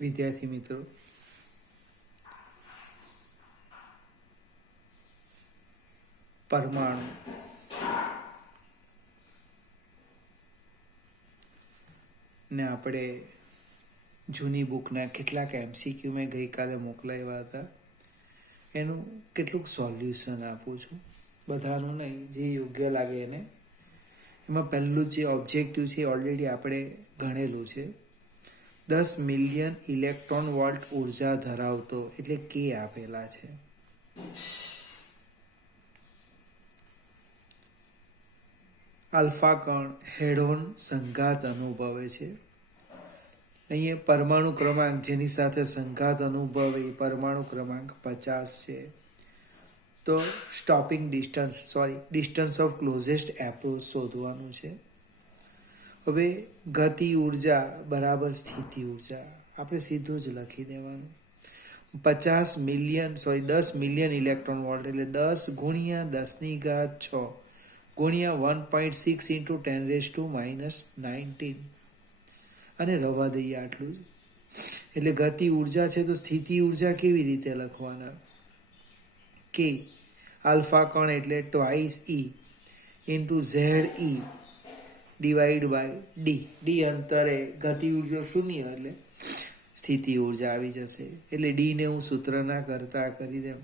વિદ્યાર્થી મિત્રો, પરમાણુ ને આપણે જૂની બુકના કેટલાક MCQ મેં ગઈકાલે મોકલાવ્યા હતા. એનું કેટલુંક સોલ્યુશન આપું છું, બધાનું નહીં, જે યોગ્ય લાગે એને. એમાં પહેલું જે ઓબ્જેક્ટિવ છે ઓલરેડી આપણે ગણેલું છે. 10 મિલિયન ઇલેક્ટ્રોન વોલ્ટ ઉર્જા ધરાવતો એટલે કે આપેલા છે. આલ્ફા કણ હેડોન સંઘાત અનુભવે છે. અહીંયા પરમાણુ ક્રમાંક જેની સાથે સંઘાત અનુભવે એ પરમાણુ ક્રમાંક 50 છે. તો stopping distance of closest approach શોધવાનું છે. હવે ગતિ ઉર્જા બરાબર સ્થિતિ ઉર્જા આપણે સીધું જ લખી દેવાનું. 10 મિલિયન ઇલેક્ટ્રોન વોલ્ટ એટલે 10 ગુણ્યા 10⁻6 ગુણ્યા 1.6 ઇન્ટુ 10⁻−19 અને રવા દઈએ આટલું જ. એટલે ગતિ ઉર્જા છે તો સ્થિતિ ઉર્જા કેવી રીતે લખવાના? કે આલ્ફા કણ એટલે twice E into ZE divide by D અંતરે ગતિ ઉર્જા 0 એટલે સ્થિતિ ઉર્જા આવી જશે. એટલે ડીને હું સૂત્ર ના કરતા કરી દેમ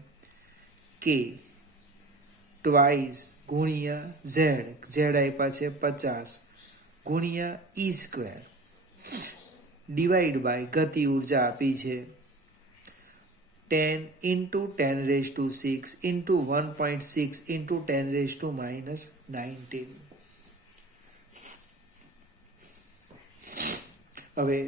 કે ટ્વાઇસ ગુણ્યા ઝેડ આપ્યા છે 50 ગુણ્યા E² ડિવાઈડ બાય ગતિ ઉર્જા આપી છે 10 ઇન્ટુ 10⁻6 ઇન્ટુ 1.6 ઇન્ટુ 10⁻−19. હવે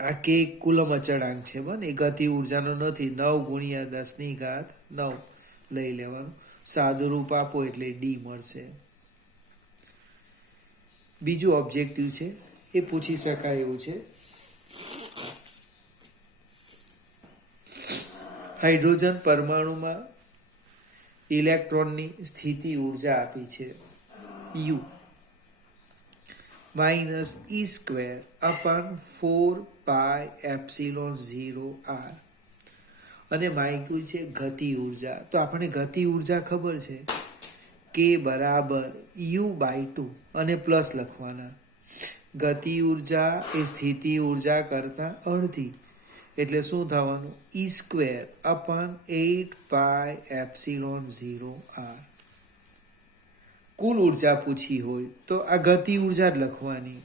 આ કે કુલમ અચળાંક છે બને, એ ગતિ ઉર્જાનો નથી. 9 ગુણ્યા 10⁹ લઈ લેવાનું, સાદુરૂપ આપો એટલે ડી મળશે. બીજું ઓબ્જેક્ટિવ છે એ પૂછી શકાય એવું છે. હાઇડ્રોજન પરમાણુમાં ઇલેક્ટ્રોનની સ્થિતિ ઉર્જા આપી છે U -E²/4πε0r અને માગ્યું છે ગતિ ઉર્જા. તો આપણે ગતિ ઉર્જા ખબર છે કે બરાબર U/2 અને પ્લસ લખવાના. ગતિ ઉર્જા એ સ્થિતિ ઉર્જા કરતા અડધી એટલે શું થવાનું? E²/8πε0r. કુલ ઉર્જા પૂછી હોય તો આ ગતિ ઉર્જા જ લખવાની.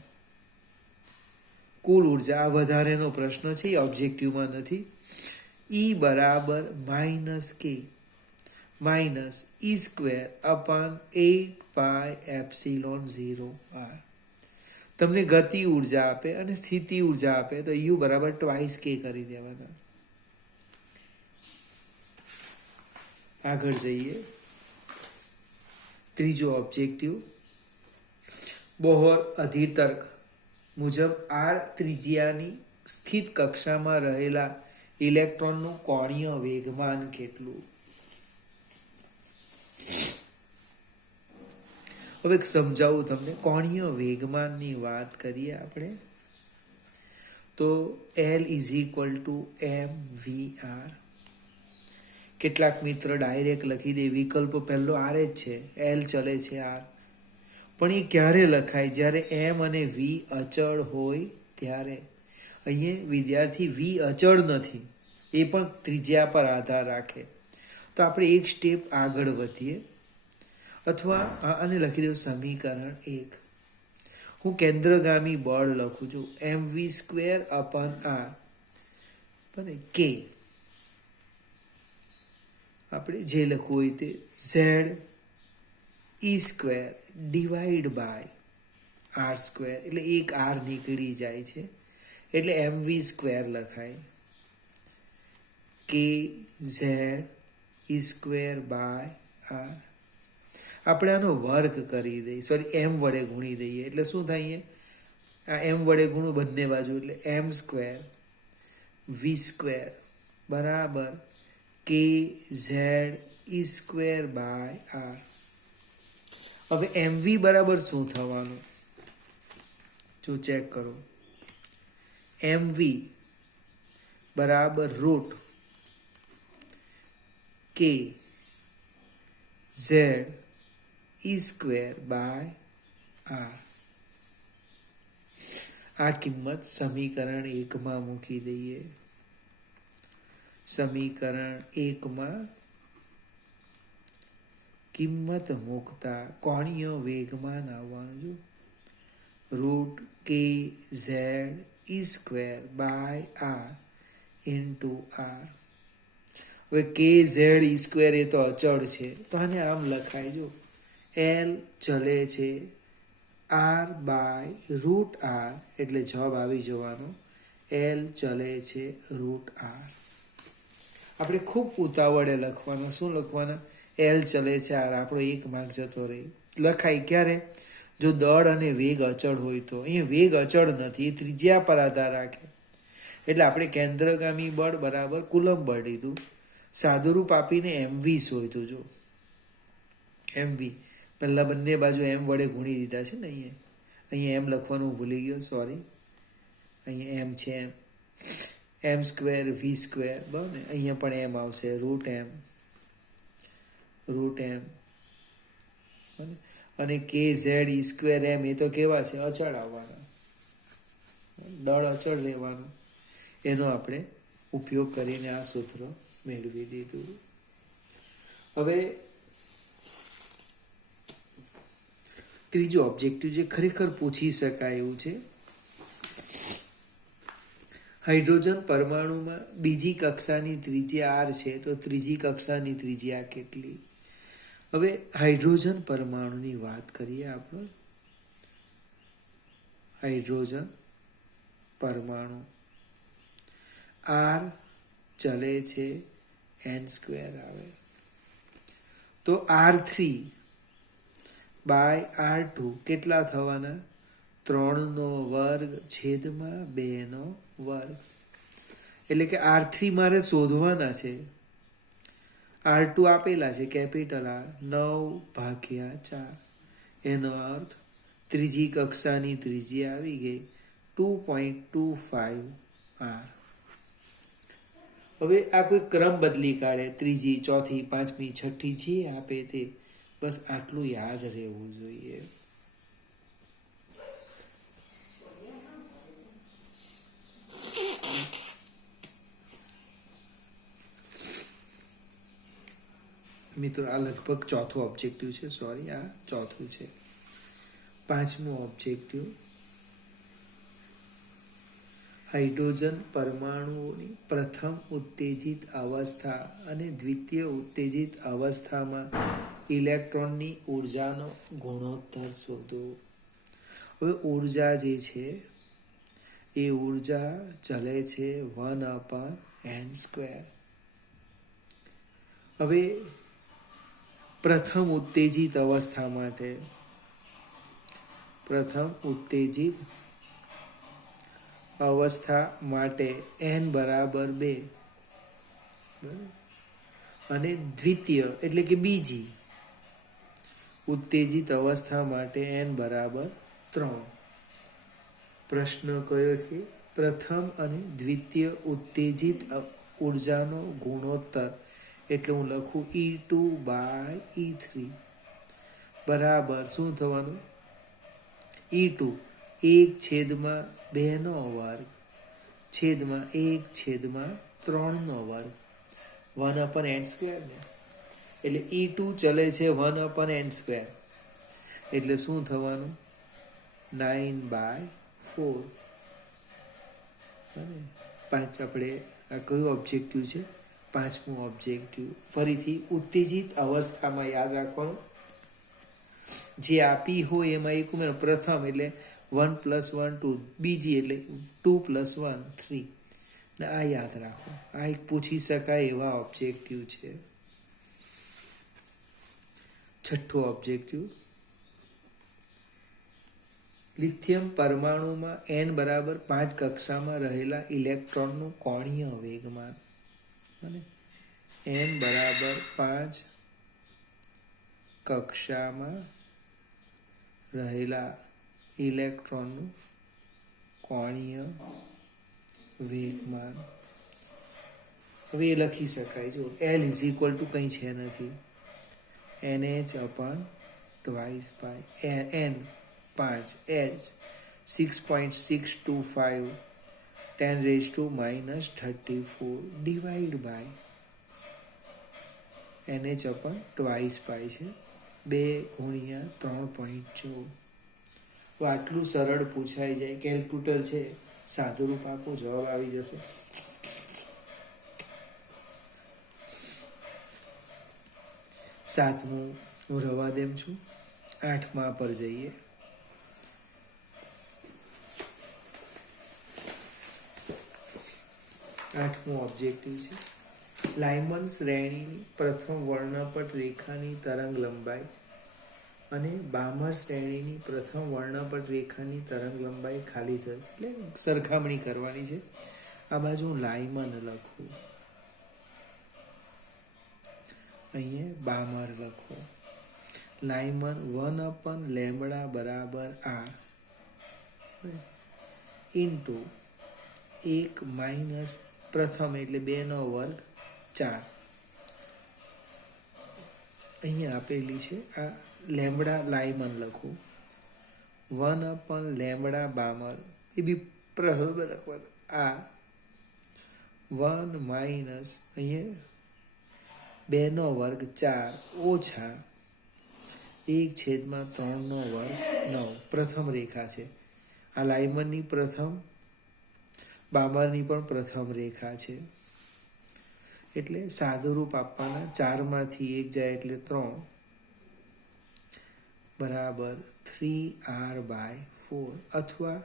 કુલ ઉર્જા આ વધારેનો પ્રશ્ન છે, એ ઓબ્જેક્ટિવમાં નથી. E બરાબર -K -E²/8πε0r. તમને ગતિ ઉર્જા આપે અને સ્થિતિ ઉર્જા આપે તો U બરાબર ટ્વાઇસ K કરી દેવાના. આગળ જઈએ. ત્રીજો ઓબ્જેક્ટિવ, બોહર અધિતર્ક મુજબ R ત્રિજ્યાની સ્થિત કક્ષામાં રહેલા ઇલેક્ટ્રોનનું કોણીય વેગમાન કેટલું? હવે સમજાવું તમને. કોણીય વેગમાનની વાત કરીએ આપણે તો L = mvr. કેટલાક મિત્ર ડાયરેક્ટ લખી દે, વિકલ્પ પહેલો R જ છે, L ચલે છે R. પણ એ ક્યારે લખાય? જ્યારે M અને V અચળ હોય ત્યારે. અહીંયા વિદ્યાર્થી V અચળ નથી, એ પણ ત્રિજ્યા પર આધાર રાખે. તો આપણે એક સ્ટેપ આગળ વધીએ, અથવા આને લખી દઉં સમીકરણ 1. હું કેન્દ્રગામી બળ લખું છું mv²/r બને K. આપણે જે લખવું હોય તે ZE² ડિવાઈડ બાય R², એટલે એક R નીકળી જાય છે એટલે mv² લખાય. KZE²/R. આપણે આનો વર્ગ કરી દઈએ, m વડે ગુણી દઈએ એટલે શું થાય? આ m વડે ગુણું બંને બાજુ એટલે m² v² બરાબર KZE²/R. હવે mv બરાબર શું થવાનું? જો ચેક કરો, mv બરાબર root K Z E square by R. આ કિંમત સમીકરણ 1 મૂકી દઈએ. સમીકરણ 1 કિંમત મૂકતા કોણીય વેગમાન આવવાનું. જો root K Z E square by R into R. હવે કે ઝેડ ઈ સ્ક્વેર એ તો અચળ છે, તો આને આમ લખાય. જો એલ ચલે છે આર બાય રૂટ આર, એટલે જવાબ આવી જવાનો એલ ચલે છે રૂટ આર. આપણે ખૂબ ઉતાવળે લખવાના. શું લખવાના? એલ ચલે છે આર. આપણો 1 માર્ક જતો રહી. લખાય ક્યારે? જો દળ અને વેગ અચળ હોય તો. અહીંયા વેગ અચળ નથી, એ ત્રિજ્યા પર આધાર રાખે. એટલે આપણે કેન્દ્રગામી બળ બરાબર કુલમ બળ લીધું. સાદુરૂપ આપીને mv શોધ્યું. જો mv પહેલાં બંને બાજુ m વડે ગુણી દીધા છે ને. અહીંયા m લખવાનું ભૂલી ગયો, સોરી. અહીંયા m છે, m સ્ક્વેર v સ્ક્વેર, બરાબર ને. અહીંયા પણ m આવશે, રૂટ m અને કે ઝેડ ઈ સ્ક્વેર m એ તો કેવા છે? અચળ આવવાના. દળ અચળ રહેવાનું. એનો આપણે ઉપયોગ કરીને આ સૂત્ર મેળવી દીધું. હવે ત્રીજો ઓબ્જેક્ટિવ જે ખરેખર પૂછી શકાય એવું છે. હાઇડ્રોજન પરમાણુમાં બીજી કક્ષાની ત્રિજ્યા r છે, તો ત્રીજી કક્ષાની ત્રિજ્યા કેટલી? હવે હાઇડ્રોજન પરમાણુની વાત કરીએ આપણે. હાઇડ્રોજન પરમાણુ r ચલે છે n² આવે, તો r3 બાય r2 કેટલા થવાના? 3/2/2. એટલે કે r3 મારે શોધવાના છે. r2 આપેલા છે કેપિટલ R, 9/4. એનો અર્થ ત્રીજી કક્ષાની ત્રિજ્યા આવી ગઈ 2.25 r. હવે આ કોઈ ક્રમ બદલી કાઢે, ત્રીજી, ચોથી, પાંચમી, છઠ્ઠી જે આપે તે, બસ આટલું યાદ રહેવું જોઈએ. મિત્રો આ લગભગ ચોથું ઓબ્જેક્ટિવ છે, સોરી આ ચોથું છે. પાંચમું ઓબ્જેક્ટિવ, હાઇડ્રોજન પરમાણુઓની પ્રથમ ઉત્તેજિત અવસ્થા અને દ્વિતીય ઉત્તેજિત અવસ્થામાં ઇલેક્ટ્રોનની ઉર્જાનો ગુણોત્તર શોધો. હવે ઉર્જા જે છે એ ઉર્જા ચલે છે 1/n². હવે પ્રથમ ઉત્તેજિત અવસ્થા માટે, પ્રથમ ઉત્તેજિત અવસ્થા માટે n બરાબર 2, અને દ્વિતીય એટલે કે બીજી ઉત્તેજિત અવસ્થા માટે n બરાબર 3. પ્રશ્ન કયો છે? પ્રથમ અને દ્વિતીય ઉત્તેજિત ઉર્જાનો ગુણોત્તર, એટલે હું લખું E2/E3 બરાબર શું થવાનું? E2 1/2/1/3/2 1/n², ને એટલે E2 ચલે છે 1/n², એટલે શું થવાનું? 9/4. અને 5 આપણે આ કયું ઓબ્જેક્ટિવ છે? પાંચમું ઓબ્જેક્ટિવ. ફરીથી ઉત્તેજિત અવસ્થામાં યાદ રાખવાનું, જે આપી હોય એમાં એક ઉમેરો. પ્રથમ એટલે 1 + 1 2, બીજી એટલે 2 + 1 3, ને આ યાદ રાખો. આ એક પૂછી શકાય એવા ઓબ્જેક્ટિવ છે. છઠ્ઠો ઓબ્જેક્ટિવ, લિથિયમ પરમાણુમાં n બરાબર 5 કક્ષામાં રહેલા ઇલેક્ટ્રોનનું કોણીય વેગમાન, અને n બરાબર 5 કક્ષામાં રહેલા ઇલેક્ટ્રોનનું કોણીય વેગમાન. હવે એ લખી શકાય, જો L ઇઝ ઇક્વલ ટુ કંઈ છે નથી, NH upon twice by N 5 H 6.625 10⁻⁻34 divide by NH upon twice pi છે 2 × 3.14. આટલું સરળ પૂછાઈ જાય. કેલ્ક્યુલેટર છે, સાદુરૂપ આપો, જવાબ આવી જશે. સાતમું હું રવા દેમ છું. આઠમા પર જઈએ. આઠમું ઓબ્જેક્ટિવ છે. લાયમન શ્રેણીની પ્રથમ વર્ણપટ રેખાની તરંગ લંબાઈ અને બામર શ્રેણીની પ્રથમ વર્ણપટ રેખાની તરંગ લંબાઈ ખાલી થઈ, એટલે સરખામણી કરવાની છે. આ બાજુ હું લાયમન લખું, અહીંયા બામર લખો. લાયમન 1/λ બરાબર r ઇન્ટુ 1 માઇનસ પ્રથમ એટલે 2 નો વર્ગ 4. અહીંયા આપેલી છે આ લેમડા લાયમન લખું, 1/λ બામર એ બી પ્રથમ લખવાનું. આ 1 માઇનસ અહીંયા 2 નો વર્ગ 4 ઓછા 1/3 નો વર્ગ 9. પ્રથમ રેખા છે આ. લાયમનની પ્રથમ, બામરની પણ પ્રથમ રેખા છે. એટલે સાદુરૂપ આપવાના, 4માંથી 1 જાય એટલે 3 બરાબર 3r/4, અથવા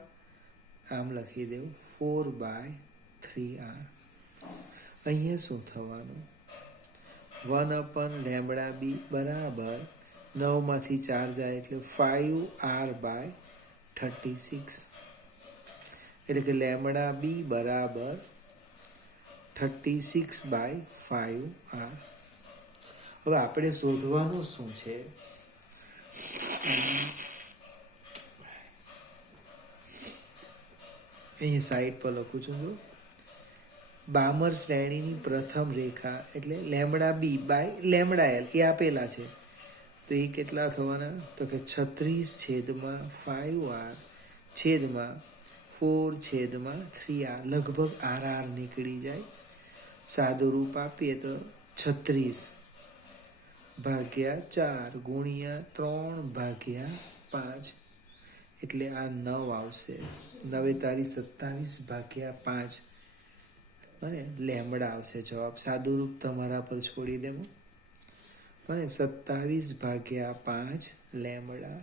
આમ લખી દેવું 4/3r. અહીંયા શું થવાનું, 1/λb બરાબર 9માંથી 4 જાય એટલે 5r/36, એટલે કે λb બરાબર 36/5r. હવે આપણે શોધવાનું શું છે, અહીં સાઈડ પર લખું છું. જો બામર શ્રેણીની પ્રથમ રેખા એટલે λb/λl એ આપેલા છે, તો એ કેટલા થવાના, તો કે 36/5r છેદમાં 4/3r, લગભગ r નીકળી જાય. સાદુરૂપ આપીએ તો 36/4 ગુણ્યા 3/5, એટલે આ 9 આવશે. 9 તારી 27/5 અને લેમડા આવશે જવાબ. સાદુરૂપ તમારા પર છોડી દેવું અને 27/5 લેમડા